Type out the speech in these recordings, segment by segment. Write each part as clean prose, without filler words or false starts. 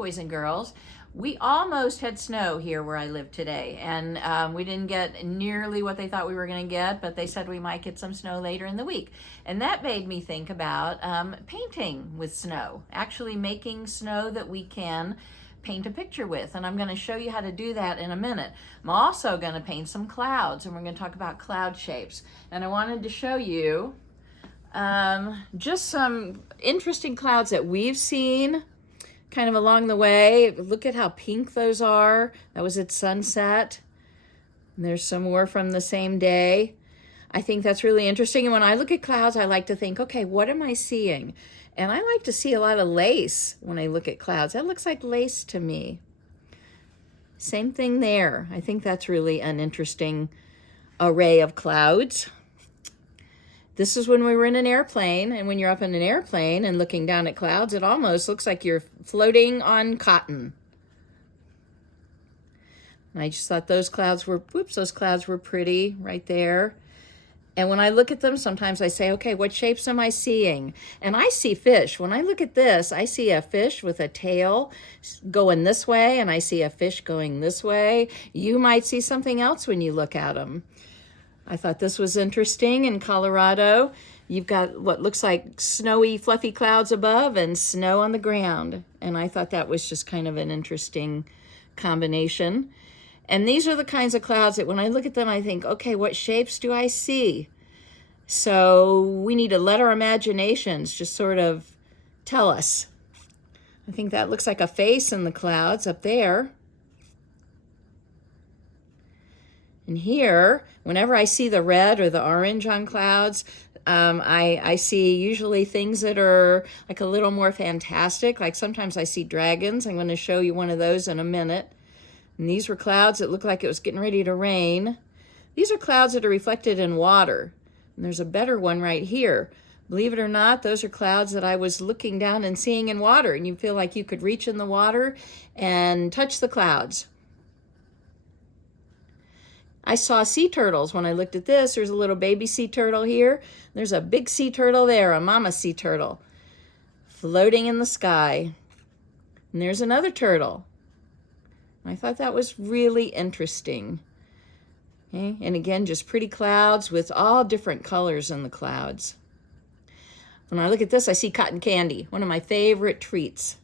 boys and girls. We almost had snow here where I live today, and we didn't get nearly what they thought we were going to get, but they said we might get some snow later in the week. And that made me think about painting with snow, actually making snow that we can paint a picture with. And I'm going to show you how to do that in a minute. I'm also going to paint some clouds, and we're going to talk about cloud shapes. And I wanted to show you just some interesting clouds that we've seen kind of along the way. Look at how pink those are. That was at sunset. And there's some more from the same day. I think that's really interesting. And when I look at clouds, I like to think, okay, what am I seeing? And I like to see a lot of lace when I look at clouds. That looks like lace to me. Same thing there. I think that's really an interesting array of clouds. This is when we were in an airplane, and when you're up in an airplane and looking down at clouds, it almost looks like you're floating on cotton. And I just thought those clouds were pretty right there. And when I look at them, sometimes I say, okay, what shapes am I seeing? And I see fish. When I look at this, I see a fish with a tail going this way, and I see a fish going this way. You might see something else when you look at them. I thought this was interesting. In Colorado, you've got what looks like snowy, fluffy clouds above and snow on the ground. And I thought that was just kind of an interesting combination. And these are the kinds of clouds that when I look at them, I think, okay, what shapes do I see? So we need to let our imaginations just sort of tell us. I think that looks like a face in the clouds up there. And here, whenever I see the red or the orange on clouds, I see usually things that are like a little more fantastic. Like sometimes I see dragons. I'm going to show you one of those in a minute. And these were clouds that looked like it was getting ready to rain. These are clouds that are reflected in water. And there's a better one right here. Believe it or not, those are clouds that I was looking down and seeing in water. And you feel like you could reach in the water and touch the clouds. I saw sea turtles when I looked at this. There's a little baby sea turtle here. There's a big sea turtle there, a mama sea turtle, floating in the sky. And there's another turtle. I thought that was really interesting. Okay? And again, just pretty clouds with all different colors in the clouds. When I look at this, I see cotton candy, one of my favorite treats.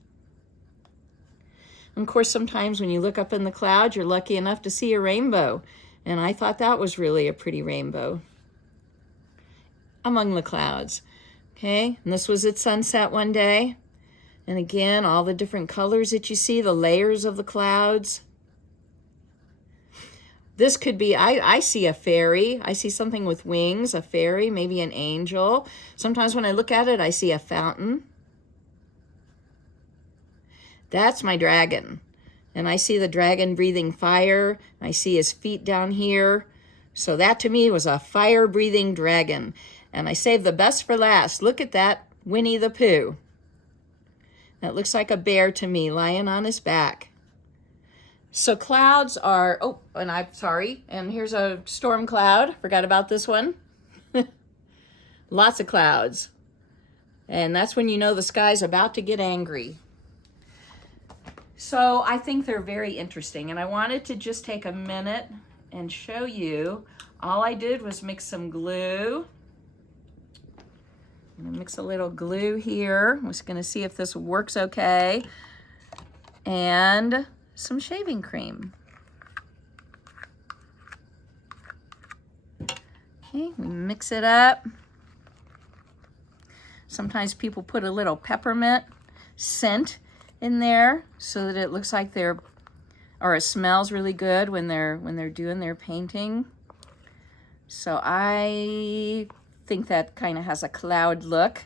And of course, sometimes when you look up in the clouds, you're lucky enough to see a rainbow. And I thought that was really a pretty rainbow among the clouds. Okay, and this was at sunset one day. And again, all the different colors that you see, the layers of the clouds. This could be, I see a fairy. I see something with wings, a fairy, maybe an angel. Sometimes when I look at it, I see a fountain. That's my dragon. And I see the dragon breathing fire. I see his feet down here. So that to me was a fire-breathing dragon. And I saved the best for last. Look at that, Winnie the Pooh. That looks like a bear to me, lying on his back. So clouds are, oh, and I'm sorry. And here's a storm cloud. Forgot about this one. Lots of clouds. And that's when you know the sky's about to get angry. So I think they're very interesting, and I wanted to just take a minute and show you. All I did was mix some glue. I'm gonna mix a little glue here. I'm just gonna see if this works okay. And some shaving cream. Okay, we mix it up. Sometimes people put a little peppermint scent in there so that it looks like they're, or it smells really good when they're doing their painting. So I think that kind of has a cloud look.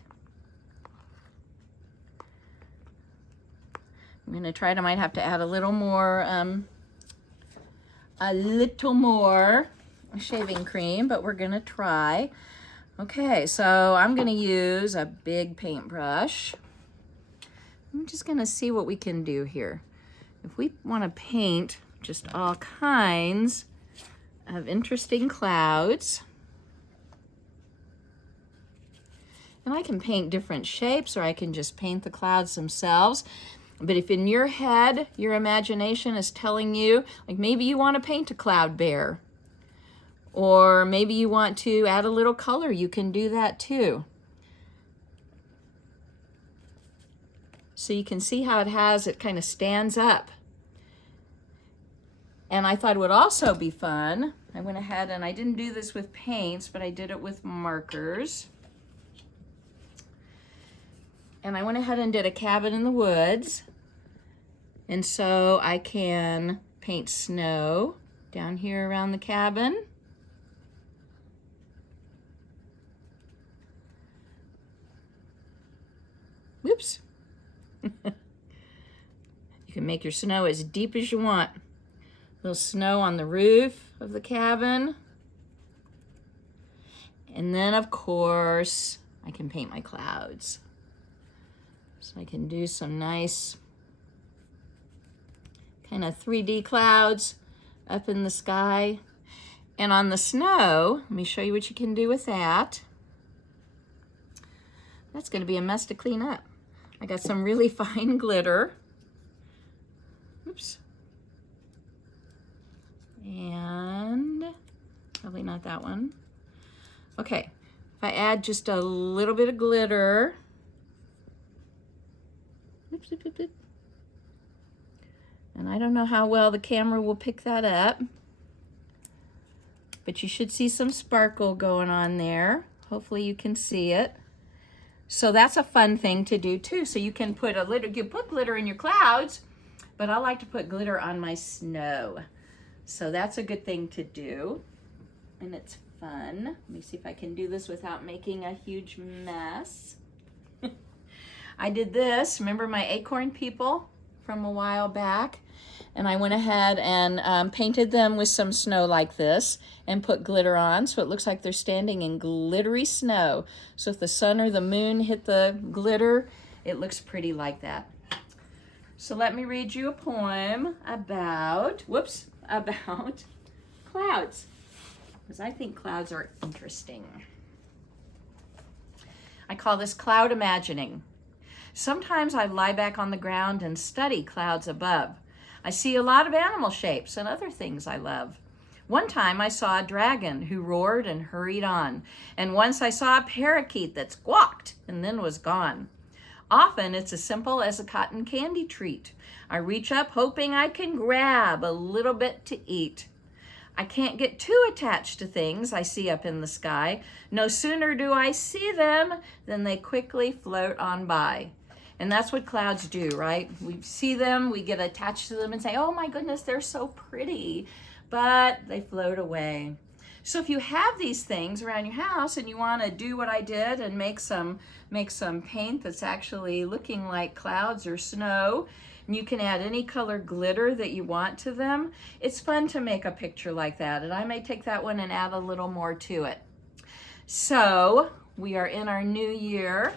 I'm gonna try to, might have to add a little more shaving cream, but we're gonna try. Okay, so I'm gonna use a big paintbrush. I'm just gonna see what we can do here. If we wanna paint just all kinds of interesting clouds, and I can paint different shapes, or I can just paint the clouds themselves. But if in your head, your imagination is telling you, like maybe you want to paint a cloud bear, or maybe you want to add a little color, you can do that too. So you can see how it kind of stands up. And I thought it would also be fun. I went ahead and I didn't do this with paints, but I did it with markers. And I went ahead and did a cabin in the woods. And so I can paint snow down here around the cabin. Whoops. You can make your snow as deep as you want. A little snow on the roof of the cabin. And then, of course, I can paint my clouds. So I can do some nice kind of 3D clouds up in the sky. And on the snow, let me show you what you can do with that. That's going to be a mess to clean up. I got some really fine glitter. Oops. And probably not that one. Okay, if I add just a little bit of glitter. Oops, oops, oops, oops. And I don't know how well the camera will pick that up, but you should see some sparkle going on there. Hopefully you can see it. So that's a fun thing to do too. So you can put glitter in your clouds, but I like to put glitter on my snow. So that's a good thing to do. And it's fun. Let me see if I can do this without making a huge mess. I did this, remember my acorn people from a while back? And I went ahead and painted them with some snow like this and put glitter on, so it looks like they're standing in glittery snow. So if the sun or the moon hit the glitter, it looks pretty like that. So let me read you a poem about clouds, because I think clouds are interesting. I call this cloud imagining. Sometimes I lie back on the ground and study clouds above. I see a lot of animal shapes and other things I love. One time I saw a dragon who roared and hurried on, and once I saw a parakeet that squawked and then was gone. Often it's as simple as a cotton candy treat. I reach up hoping I can grab a little bit to eat. I can't get too attached to things I see up in the sky. No sooner do I see them than they quickly float on by. And that's what clouds do, right? We see them, we get attached to them and say, oh my goodness, they're so pretty, but they float away. So if you have these things around your house and you want to do what I did and make some paint that's actually looking like clouds or snow, and you can add any color glitter that you want to them, it's fun to make a picture like that. And I may take that one and add a little more to it. So we are in our new year.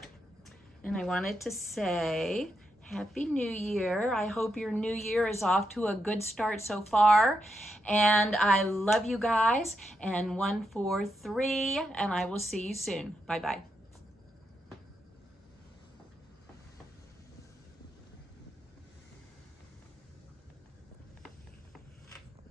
And I wanted to say, Happy New Year. I hope your new year is off to a good start so far. And I love you guys. And 1, 4, 3, and I will see you soon. Bye-bye.